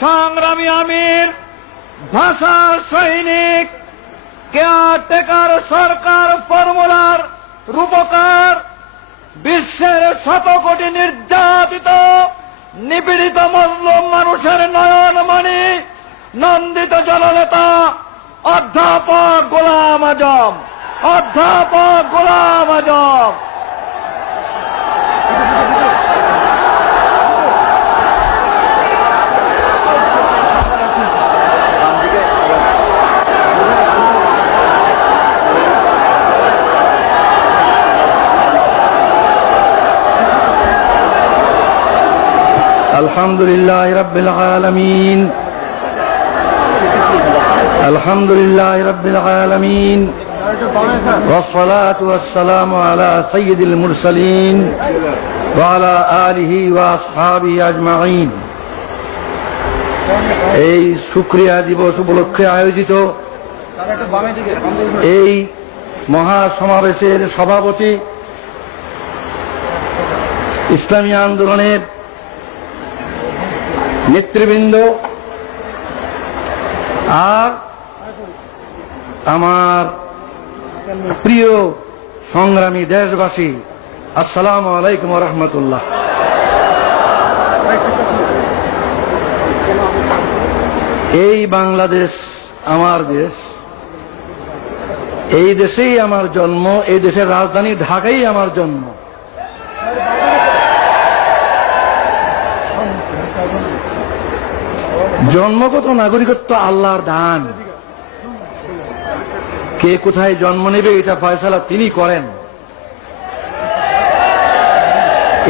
সংগ্রামী আমির, ভাষা সৈনিক, কেয়ারটেকার সরকার ফর্মুলার রূপকার, বিশ্বের শত কোটি নির্যাতিত নিপীড়িত মজলুম মানুষের নয়নমণি, নন্দিত জননেতা অধ্যাপক গোলাম আজম, অধ্যাপক গোলাম আজম। আলহামদুলিল্লাহ রাব্বিল আলামিন, আলহামদুলিল্লাহ রাব্বিল আলামিন, ওয়াসসালাতু ওয়াসসালামু আলা সাইয়্যিদিল মুরসালিন ওয়া আলা আলিহি ওয়া আসহাবিহি আজমাইন। এই শুকরিয়া দিবস উপলক্ষে আয়োজিত এই মহাসমাবেশের সভাপতি, ইসলামী আন্দোলনের নেতৃবৃন্দ, আর আমার প্রিয় সংগ্রামী দেশবাসী, আসসালামু আলাইকুম ওয়া রাহমাতুল্লাহ। এই বাংলাদেশ আমার দেশ, এই দেশেই আমার জন্ম, এই দেশের রাজধানী ঢাকাই আমার জন্ম। জন্মগত নাগরিকত্ব আল্লাহর দান, কে কোথায় জন্ম নেবে এটা ফয়সালা তিনি করেন।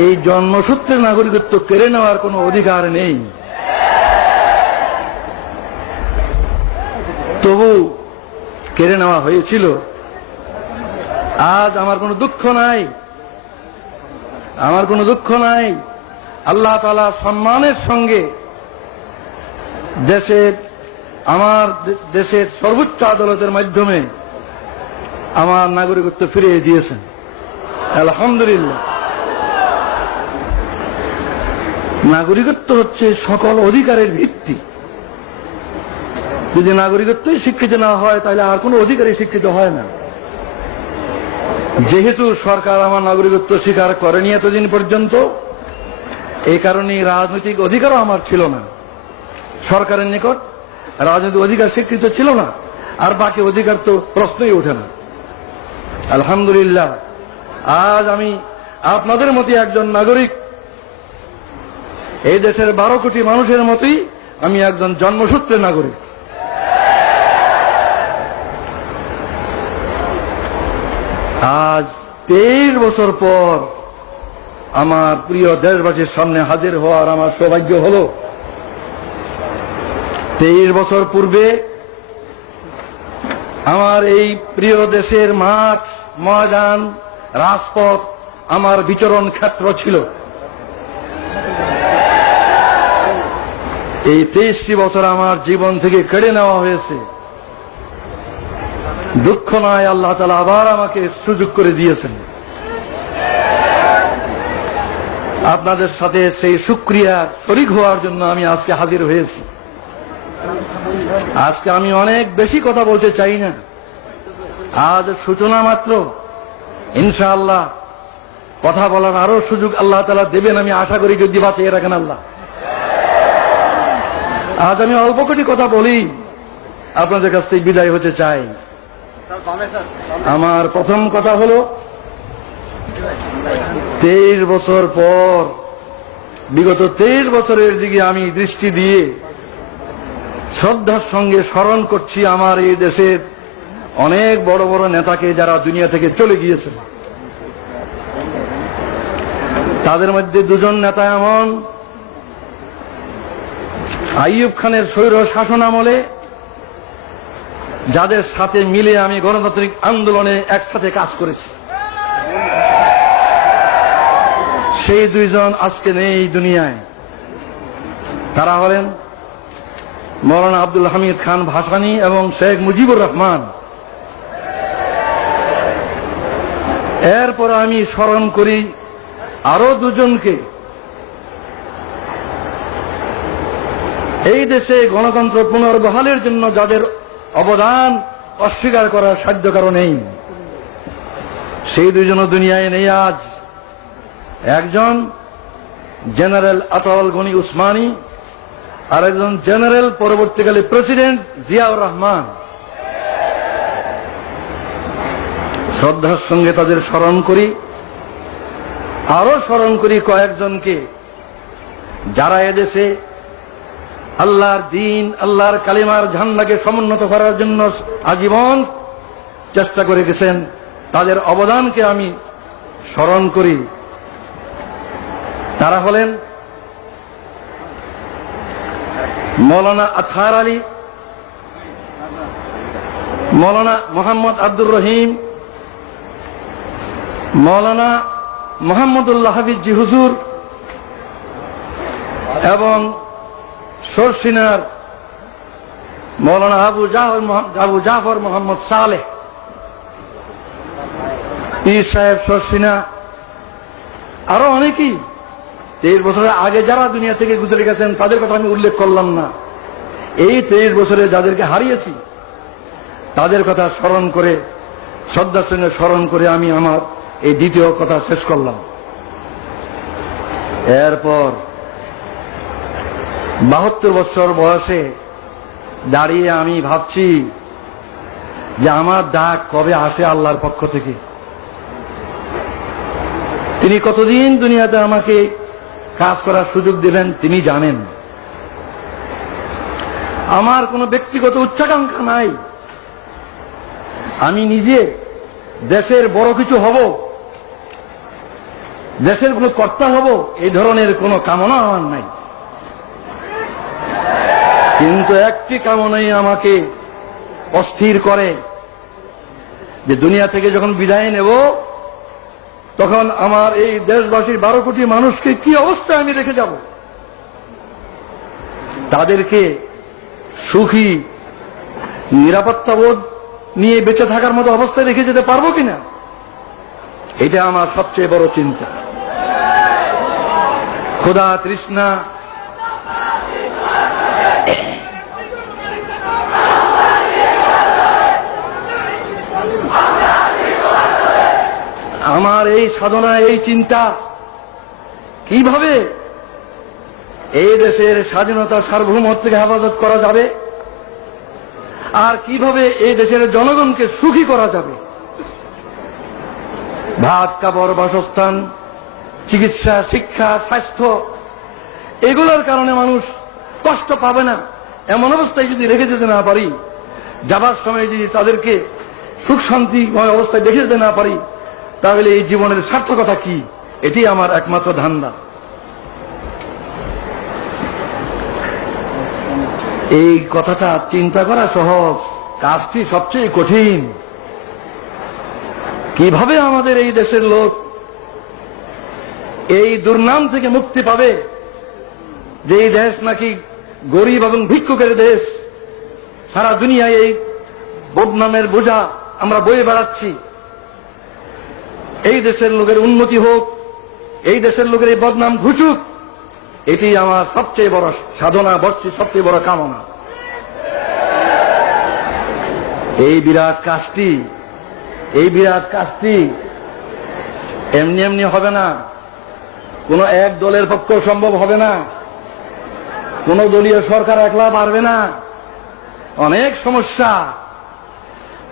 এই জন্মসূত্রে নাগরিকত্ব কেড়ে নেওয়ার কোনো অধিকার নেই। তবু কেড়ে নেওয়া হয়েছিল। আজ আমার কোনো দুঃখ নাই, আমার কোনো দুঃখ নাই। আল্লাহ তাআলা সম্মানের সঙ্গে আমার দেশের সর্বোচ্চ আদালতের মাধ্যমে আমার নাগরিকত্ব ফিরিয়ে দিয়েছেন, আলহামদুলিল্লাহ। নাগরিকত্ব হচ্ছে সকল অধিকারের ভিত্তি। যদি নাগরিকত্বই স্বীকৃত না হয় তাহলে আর কোনো অধিকারই স্বীকৃত হয় না। যেহেতু সরকার আমার নাগরিকত্ব স্বীকার করেনি এতদিন পর্যন্ত, এই কারণে রাজনৈতিক অধিকারও আমার ছিল না। সরকারের নিকট রাজনৈতিক অধিকার স্বীকৃত ছিল না, আর বাকি অধিকার তো প্রশ্নই ওঠে না। আলহামদুলিল্লাহ, আজ আমি আপনাদের মতো একজন নাগরিক, এই দেশের 12 কোটি মানুষের মতোই আমি একজন জন্মসূত্রে নাগরিক। আজ 23 বছর পর আমার প্রিয় দেশবাসীর সামনে হাজির হওয়ার আমার সৌভাগ্য হল। 23 বছর পূর্বে আমার এই প্রিয় দেশের মাঠ, ময়দান, রাজপথ আমার বিচরণ ক্ষেত্র ছিল। এই 23টি বছর আমার জীবন থেকে কেড়ে নেওয়া হয়েছে। দুঃখ নয়, আল্লাহ তাআলা আবার আমাকে সুযোগ করে দিয়েছেন। আপনাদের সাথে সেই শুকরিয়া শরীক হওয়ার জন্য আমি আজকে হাজির হয়েছি। আজকে আমি অনেক বেশি কথা বলতে চাই না, আজ সূচনা মাত্র। ইনশাআল্লাহ কথা বলার আরো সুযোগ আল্লাহ তাআলা দেবেন, আমি আশা করি, যদি বাঁচিয়ে রাখেন আল্লাহ। আজ আমি অল্প কটি কথা বলি, আপনাদের কাছ থেকে বিদায় হতে চাই। আমার প্রথম কথা হলো, 23 বছর পর, বিগত 23 বছরের দিকে আমি দৃষ্টি দিয়ে শ্রদ্ধার সঙ্গে স্মরণ করছি আমার এই দেশের অনেক বড় বড় নেতাকে, যারা দুনিয়া থেকে চলে গিয়েছেন। তাদের মধ্যে দুজন নেতা এমন, আইয়ুব খানের স্বৈর শাসন আমলে যাদের সাথে মিলে আমি গণতান্ত্রিক আন্দোলনে একসাথে কাজ করেছি, সেই দুইজন আজকে নেই দুনিয়ায়। তারা হলেন মৌলানা আব্দুল হামিদ খান ভাসানী এবং শেখ মুজিবুর রহমান। এরপর আমি স্মরণ করি আরো দুজনকে, এই দেশে গণতন্ত্র পুনর্বহালের জন্য যাদের অবদান অস্বীকার করার সাধ্য কারো নেই, সেই দুইজনও দুনিয়ায় নেই আজ। একজন জেনারেল আতাউল গনি উসমানী, আর একজন জেনারেল পরবর্তীকালে প্রেসিডেন্ট জিয়াউর রহমান। শ্রদ্ধার সঙ্গে তাদের স্মরণ করি। আরো স্মরণ করি কয়েকজনকে যারা এদেশে আল্লাহর দ্বীন, আল্লাহর কালিমার ঝান্ডাকে সমুন্নত করার জন্য আজীবন চেষ্টা করে গেছেন। তাদের অবদানকে আমি স্মরণ করি। তারা হলেন মৌলানা আতহার আলী, মৌলানা মোহাম্মদ আব্দুর রহিম, মৌলানা মোহাম্মদুল্লাহ হাফিজ হুজুর এবং সরসিনার মৌলানা আবু জাফর মোহাম্মদ সালেহ, পীর সাহেব সরসিনা, আরো অনেকেই 23 বছরের আগে যারা দুনিয়া থেকে গুজরে গেছেন তাদের কথা আমি উল্লেখ করলাম না। এই 23 বছরে যাদেরকে হারিয়েছি তাদের কথা স্মরণ করে, শ্রদ্ধার সঙ্গে স্মরণ করে আমি আমার এই দ্বিতীয় কথা শেষ করলাম। এরপর 72 বছর বয়সে দাঁড়িয়ে আমি ভাবছি যে আমার ডাক কবে আসে আল্লাহর পক্ষ থেকে। তিনি কতদিন দুনিয়াতে আমাকে কাজ করার সুযোগ দিলেন তিনি জানেন। আমার কোনো ব্যক্তিগত উচ্চাকাঙ্ক্ষা নাই। আমি নিজে দেশের বড় কিছু হব, দেশের কোনো কর্তা হব, এই ধরনের কোনো কামনা আমার নাই। কিন্তু একটি কামনাই আমাকে অস্থির করে যে দুনিয়া থেকে যখন বিদায় নেব তখন আমার এই দেশবাসীর 12 কোটি মানুষকে কি অবস্থায় আমি রেখে যাব। তাদেরকে সুখী নিরাপত্তাবোধ নিয়ে বেঁচে থাকার মতো অবস্থায় রেখে যেতে পারবো কিনা, এটা আমার সবচেয়ে বড় চিন্তা। ক্ষুধা তৃষ্ণা আমার এই সাধনা, এই চিন্তা কিভাবে এই দেশের স্বাধীনতা সার্বভৌমত্বকে হেফাজত করা যাবে আর কিভাবে এই দেশের জনগণকে সুখী করা যাবে। ভাত, কাপড়, বাসস্থান, চিকিৎসা, শিক্ষা, স্বাস্থ্য এগুলোর কারণে মানুষ কষ্ট পাবে না এমন অবস্থায় যদি রেখে যেতে না পারি, যাবার সময় যদি তাদেরকে সুখ শান্তিময় অবস্থায় দেখে যেতে না পারি, তাহলে এই জীবনের সার্থকতা কি? এটি আমার একমাত্র ধান্দা। এই কথাটা চিন্তা করা সহজ, কাজটি সবচেয়ে কঠিন। কিভাবে আমাদের এই দেশের লোক এই দুর্নাম থেকে মুক্তি পাবে যে এই দেশ নাকি গরিব এবং ভিক্ষুকের দেশ, সারা দুনিয়ায় এই বদনামের বোঝা আমরা বয়ে বেড়াচ্ছি। এই দেশের লোকের উন্নতি হোক, এই দেশের লোকের এই বদনাম ঘুচুক, এটি আমার সবচেয়ে বড় সাধনা, সবচেয়ে বড় কামনা। এই বিরাট কাজটি এমনি এমনি হবে না, কোন এক দলের পক্ষে সম্ভব হবে না, কোন দলীয় সরকার একলা পারবে না, অনেক সমস্যা।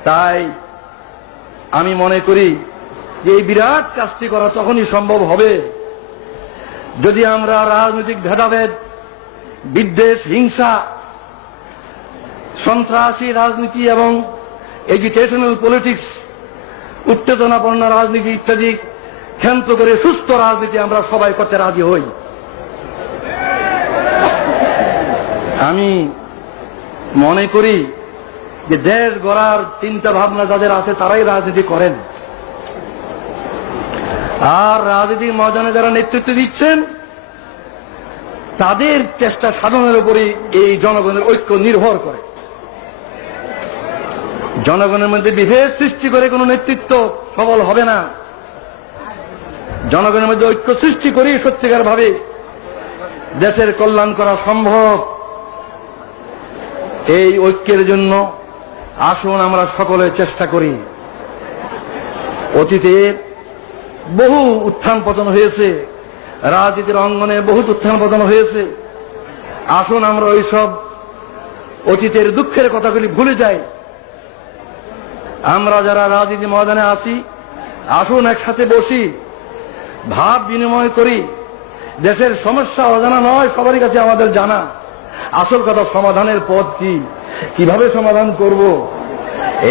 তাই আমি মনে করি যে এই বিরাট কাজটি করা তখনই সম্ভব হবে যদি আমরা রাজনৈতিক ভেদাভেদ, বিদ্বেষ, হিংসা, সন্ত্রাসী রাজনীতি এবং এডুকেশনাল পলিটিক্স, উত্তেজনাপূর্ণ রাজনীতি ইত্যাদি ক্ষান্ত করে সুস্থ রাজনীতি আমরা সবাই করতে রাজি হই। আমি মনে করি যে দেশ গড়ার চিন্তা ভাবনা যাদের আছে তারাই রাজনীতি করেন, আর রাজনীতির ময়দানে যারা নেতৃত্ব দিচ্ছেন তাদের চেষ্টা সাধনের উপরে এই জনগণের ঐক্য নির্ভর করে। জনগণের মধ্যে বিভেদ সৃষ্টি করে কোন নেতৃত্ব সফল হবে না। জনগণের মধ্যে ঐক্য সৃষ্টি করেই সত্যিকার ভাবে দেশের কল্যাণ করা সম্ভব। এই ঐক্যের জন্য আসুন আমরা সকলে চেষ্টা করি। অতীতে বহু উত্থান পতন হয়েছে, রাজনীতির অঙ্গনে বহুত উত্থান পতন হয়েছে। আসুন আমরা ওইসব অতীতের দুঃখের কথাগুলি ভুলে যাই। আমরা যারা রাজনীতি ময়দানে আছি, আসুন একসাথে বসি, ভাব বিনিময় করি। দেশের সমস্যা অজানা নয়, সবারই কাছে আমাদের জানা। আসল কথা সমাধানের পথ কি, কিভাবে সমাধান করব,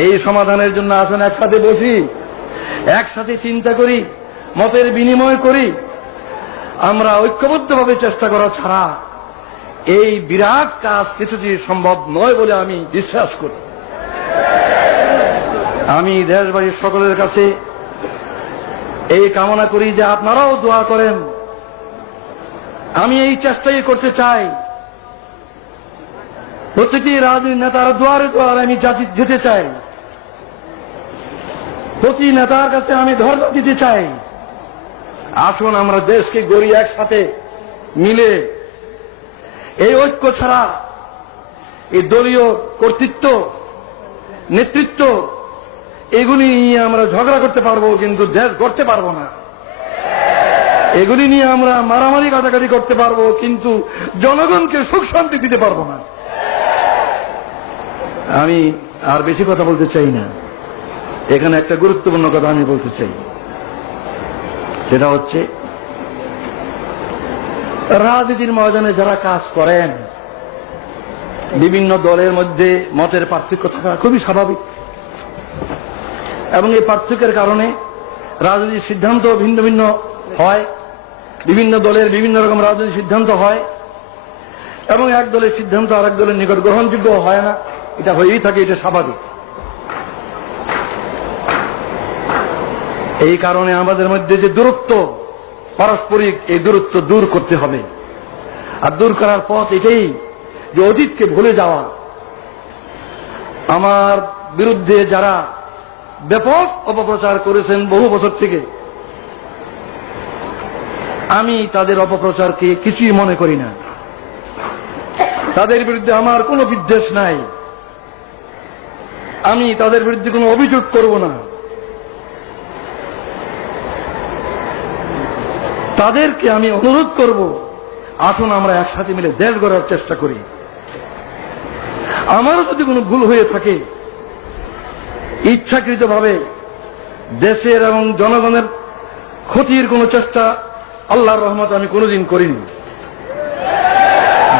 এই সমাধানের জন্য আসুন একসাথে বসি, একসাথে চিন্তা করি, মতের বিনিময় করি। আমরা ঐক্যবদ্ধভাবে চেষ্টা করা ছাড়া এই বিরাট কাজ কিছুটি সম্ভব নয় বলে আমি বিশ্বাস করি। আমি দেশবাসীর সকলের কাছে এই কামনা করি যে আপনারাও দোয়া করেন। আমি এই চেষ্টাই করতে চাই, প্রতিটি রাজনৈতিক নেতার দুয়ারে দুয়ারে আমি যেতে চাই, প্রতি নেতার কাছে আমি ধর্ম দিতে চাই। আসুন আমরা দেশকে গড়ি একসাথে মিলে। এই ঐক্য ছাড়া এই দলীয় কর্তৃত্ব, নেতৃত্ব, এগুলি নিয়ে আমরা ঝগড়া করতে পারবো, কিন্তু দেশ গড়তে পারবো না। এগুলি নিয়ে আমরা মারামারি কাটাকাটি করতে পারবো, কিন্তু জনগণকে সুখ শান্তি দিতে পারবো না। আমি আর বেশি কথা বলতে চাই না। এখানে একটা গুরুত্বপূর্ণ কথা আমি বলতে চাই, সেটা হচ্ছে রাজনীতির ময়দানে যারা কাজ করেন, বিভিন্ন দলের মধ্যে মতের পার্থক্য থাকা খুবই স্বাভাবিক, এবং এই পার্থক্যের কারণে রাজনৈতিক সিদ্ধান্ত ভিন্ন ভিন্ন হয়। বিভিন্ন দলের বিভিন্ন রকম রাজনৈতিক সিদ্ধান্ত হয়, এবং এক দলের সিদ্ধান্ত আরেক দলের নিকট গ্রহণযোগ্য হয় না। এটা হয়েই থাকে, এটা স্বাভাবিক। এই কারণে আমাদের মধ্যে যে দূরত্ব পারস্পরিক, এই দূরত্ব দূর করতে হবে। আর দূর করার পথ এটাই যে অতীতকে ভুলে যাওয়া। আমার বিরুদ্ধে যারা ব্যাপক অপপ্রচার করেছেন বহু বছর থেকে, আমি তাদের অপপ্রচারকে কিছুই মনে করি না। তাদের বিরুদ্ধে আমার কোনো বিদ্বেষ নাই, আমি তাদের বিরুদ্ধে কোনো অভিযোগ করব না। তাদেরকে আমি অনুরোধ করব, আসুন আমরা একসাথে মিলে দেশ গড়ার চেষ্টা করি। আমারও যদি কোনো ভুল হয়ে থাকে, ইচ্ছাকৃতভাবে দেশের এবং জনগণের ক্ষতির কোনো চেষ্টা আল্লাহর রহমত আমি কোনোদিন করিনি।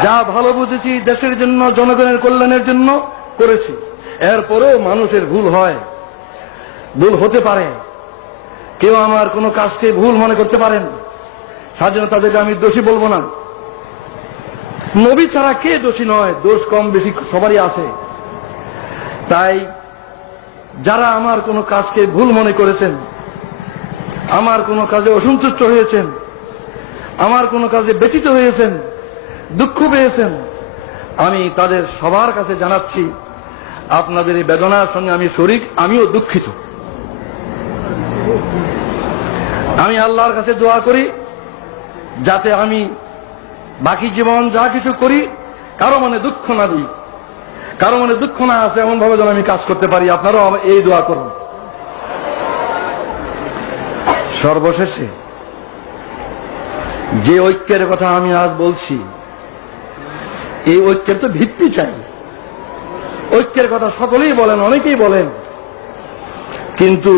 যা ভালো বুঝেছি দেশের জন্য, জনগণের কল্যাণের জন্য করেছি। এরপরেও মানুষের ভুল হয়, ভুল হতে পারে। কেউ আমার কোনো কাজকে ভুল মনে করতে পারেন, সাধারণত তাদেরকে আমি দোষী বলবো না। নবী ছাড়া কে দোষী নয়, দোষ কম বেশি সবারই আছে। তাই যারা আমার কোনো কাজকে ভুল মনে করেছেন, আমার কোনো কাজে অসন্তুষ্ট হয়েছেন, আমার কোনো কাজে ব্যথিত হয়েছেন, দুঃখ পেয়েছেন, আমি তাদের সবার কাছে জানাচ্ছি, আপনাদের এই বেদনার সঙ্গে আমি শরীক, আমিও দুঃখিত। আমি আল্লাহর কাছে দোয়া করি যাতে আমি বাকি জীবন যা কিছু করি কারো মনে দুঃখ না দিই, কারো মনে দুঃখ না আসে এমন ভাবে যেন আমি কাজ করতে পারি। আপনারাও এই দোয়া করুন। সর্বশেষে যে ঐক্যের কথা আমি আজ বলছি, এই ঐক্যের তো ভিত্তি চাই। ঐক্যের কথা সকলেই বলেন, অনেকেই বলেন, কিন্তু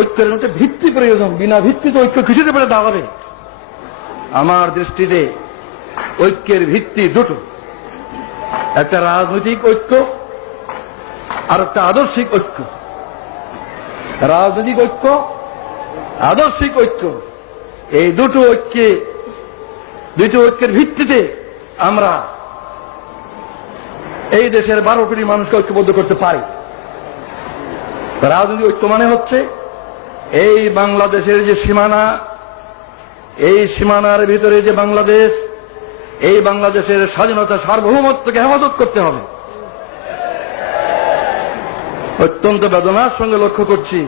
ঐক্যের মধ্যে ভিত্তি প্রয়োজন। বিনা ভিত্তিতে ঐক্য কিছুতে পেরে দাঁড়াবে। আমার দৃষ্টিতে ঐক্যের ভিত্তি দুটো, একটা রাজনৈতিক ঐক্য আর একটা আদর্শিক ঐক্য। রাজনৈতিক ঐক্য, আদর্শিক ঐক্য, এই দুটো ঐক্যের ভিত্তিতে আমরা এই দেশের 12 কোটি মানুষকে ঐক্যবদ্ধ করতে পারি। রাজনৈতিক ঐক্য মানে হচ্ছে এই বাংলাদেশের যে সীমানা, এই সীমানার ভিতরে যে বাংলাদেশ, এই বাংলাদেশের স্বাধীনতা সার্বভৌমত্বকে হেফাজত করতে হবে। অত্যন্ত বেদনার সঙ্গে লক্ষ্য করছি,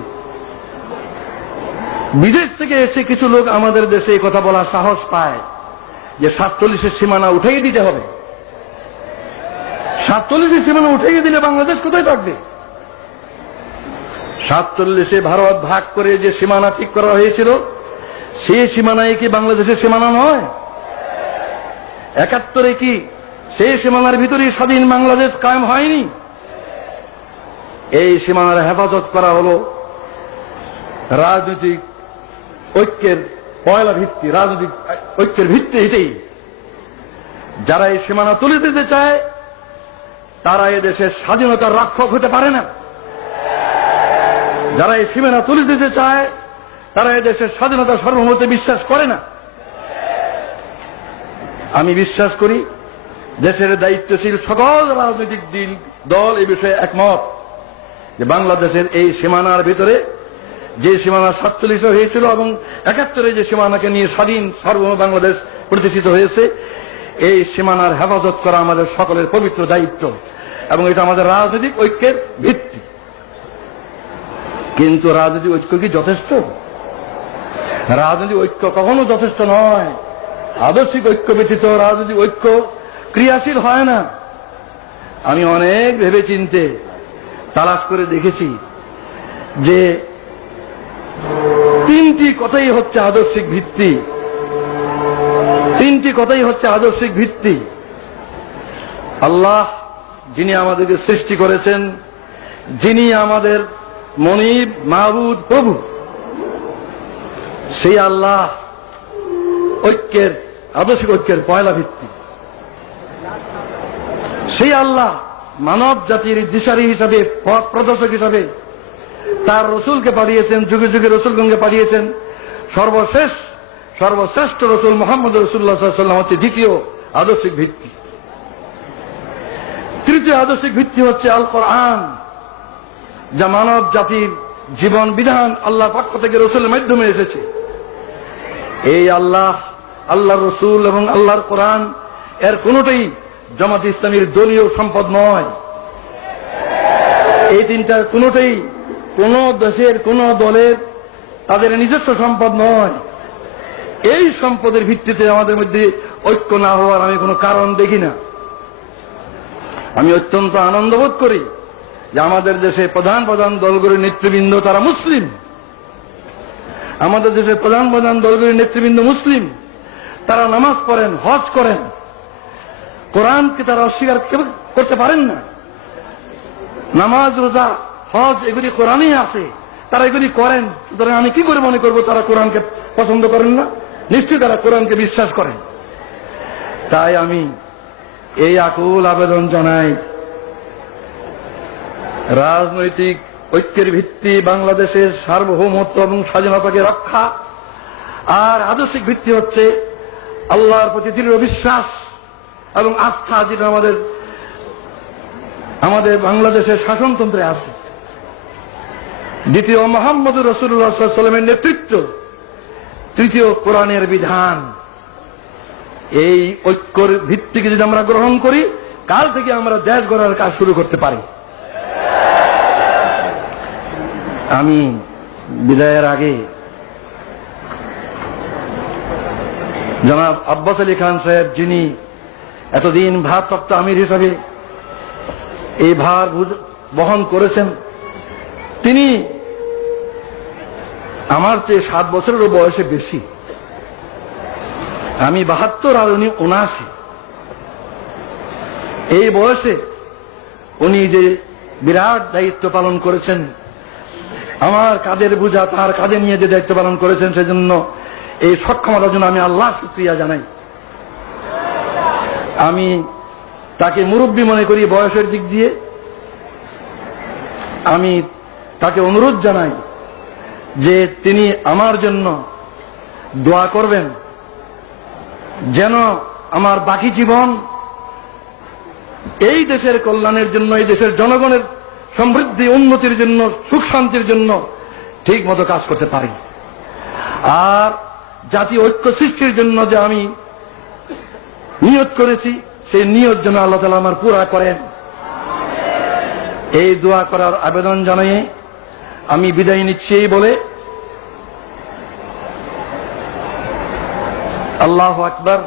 বিদেশ থেকে এসে কিছু লোক আমাদের দেশে এই কথা বলার সাহস পায় যে 47-এর সীমানা উঠাই দিতে হবে। 47 সীমানা উঠে দিলে বাংলাদেশ কোথায় থাকবে? 47 ভারত ভাগ করে যে সীমানা ঠিক করা হয়েছিল, সেই সীমানায় কি বাংলাদেশের সীমানা নয়? 71 কি সেই সীমানার ভিতরেই স্বাধীন বাংলাদেশ কায়েম হয়নি? এই সীমানার হেফাজত করা হলো রাজনৈতিক ঐক্যের পয়লা ভিত্তি, রাজনৈতিক ঐক্যের ভিত্তি এটাই। যারা এই সীমানা তুলে দিতে চায় তারা এদেশের স্বাধীনতার রক্ষক হতে পারে না। যারা এই সীমানা তুলে দিতে চায় তারা এদেশের স্বাধীনতার সার্বভৌমত্বে বিশ্বাস করে না। আমি বিশ্বাস করি দেশের দায়িত্বশীল সকল রাজনৈতিক দল এই বিষয়ে একমত যে বাংলাদেশের এই সীমানার ভিতরে যে সীমানা 47 হয়েছিল এবং 71 যে সীমানাকে নিয়ে স্বাধীন সার্বভৌম বাংলাদেশ প্রতিষ্ঠিত হয়েছে, এই সীমানার হেফাজত করা আমাদের সকলের পবিত্র দায়িত্ব এবং এটা আমাদের রাজনৈতিক ঐক্যের ভিত্তি। কিন্তু রাজনৈতিক ঐক্য কি যথেষ্ট? রাজনৈতিক ঐক্য কখনো যথেষ্ট নয়। আদর্শিক ঐক্য ব্যতীত রাজনৈতিক ঐক্য ক্রিয়াশীল হয় না। আমি অনেক ভেবে চিন্তে তালাশ করে দেখেছি যে 3টি কথাই হচ্ছে আদর্শিক ভিত্তি। 3টি কথাই হচ্ছে আদর্শিক ভিত্তি। আল্লাহ যিনি আমাদেরকে সৃষ্টি করেছেন, যিনি আমাদের মনিব, মাহবুদ, প্রভু, সেই আল্লাহ ঐক্যের, আদর্শিক ঐক্যের পয়লা ভিত্তি। সেই আল্লাহ মানব জাতির দিশারি হিসাবে, পথ প্রদর্শক হিসাবে তার রসুলকে পাঠিয়েছেন, যুগে যুগে রসুলগণকে পাঠিয়েছেন। সর্বশ্রেষ্ঠ রসুল মুহাম্মদ রাসূলুল্লাহ সাল্লাল্লাহু আলাইহি ওয়াসাল্লাম হচ্ছে দ্বিতীয় আদর্শিক ভিত্তি। তৃতীয় আদর্শিক ভিত্তি হচ্ছে আল কোরআন, যা মানব জাতির জীবন বিধান আল্লাহর পক্ষ থেকে রসুলের মাধ্যমে এসেছে। এই আল্লাহ, আল্লাহর রসুল এবং আল্লাহর কোরআন এর কোনটাই জামাত ইসলামীর দলীয় সম্পদ নয়। এই তিনটার কোনটাই কোন দেশের কোন দলের তাদের নিজস্ব সম্পদ নয়। এই সম্পদের ভিত্তিতে আমাদের মধ্যে ঐক্য না হওয়ার আমি কোনো কারণ দেখি না। আমি অত্যন্ত আনন্দ বোধ করি যে আমাদের দেশে প্রধান প্রধান দলগুলির নেতৃবৃন্দ তারা মুসলিম। আমাদের দেশের প্রধান প্রধান দলগুলির নেতৃবৃন্দ মুসলিম। তারা নামাজ পড়েন, হজ করেন, কোরআনকে তারা অস্বীকার করতে পারেন না। নামাজ, রোজা, হজ এগুলি কোরআনই আছে, তারা এগুলি করেন। সুতরাং আমি কি করে মনে করবো তারা কোরআনকে পছন্দ করেন না? নিশ্চয়ই তারা কোরআনকে বিশ্বাস করেন। তাই আমি এই আকুল আবেদন জানাই, রাজনৈতিক ঐক্যের ভিত্তি বাংলাদেশের সার্বভৌমত্ব এবং স্বাধীনতাকে রক্ষা, আর আদর্শিক ভিত্তি হচ্ছে আল্লাহর প্রতি দৃঢ় বিশ্বাস এবং আস্থা, যেটা আমাদের বাংলাদেশের শাসনতন্ত্রে আছে। দ্বিতীয় মুহাম্মদ রাসূলুল্লাহ সাল্লাল্লাহু আলাইহি ওয়াসাল্লামের নেতৃত্ব, তৃতীয় কোরআনের বিধান। এই ঐক্যর ভিত্তিকে যদি আমরা গ্রহণ করি, কাল থেকে আমরা দেশ গড়ার কাজ শুরু করতে পারি। আমি বিদায়ের আগে জনাব আব্বাস আলী খান সাহেব, যিনি এতদিন ভারপ্রাপ্ত আমির হিসাবে এই ভার বহন করেছেন, তিনি আমার চেয়ে 7 বছরেরও বয়সে বেশি। আমি 72 আর উনি 79। এই বয়সে উনি যে বিরাট দায়িত্ব পালন করেছেন, আমার কাঁধের বোঝা তার কাঁধে নিয়ে যে দায়িত্ব পালন করেছেন, সেজন্য এই সক্ষমতার জন্য আমি আল্লাহ শুকরিয়া জানাই। আমি তাকে মুরব্বী মনে করি বয়সের দিক দিয়ে। আমি তাকে অনুরোধ জানাই যে তিনি আমার জন্য দোয়া করবেন, যেন আমার বাকি জীবন এই দেশের কল্যাণের জন্য, এই দেশের জনগণের সমৃদ্ধি উন্নতির জন্য, সুখ শান্তির জন্য ঠিক মতো কাজ করতে পারি। আর জাতীয় ঐক্য সৃষ্টির জন্য যে আমি নিয়ত করেছি, সেই নিয়ত যেন আল্লাহ তাআলা আমার পুরা করেন, এই দোয়া করার আবেদন জানিয়ে আমি বিদায় নিচ্ছি। এই বলে আল্লাহু আকবার,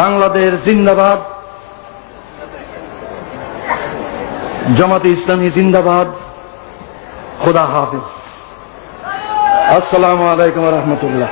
বাংলাদেশ জিন্দাবাদ, জামাতে ইসলামী জিন্দাবাদ। খোদা হাফেজ। আসসালামু আলাইকুম রহমতুল্লাহ।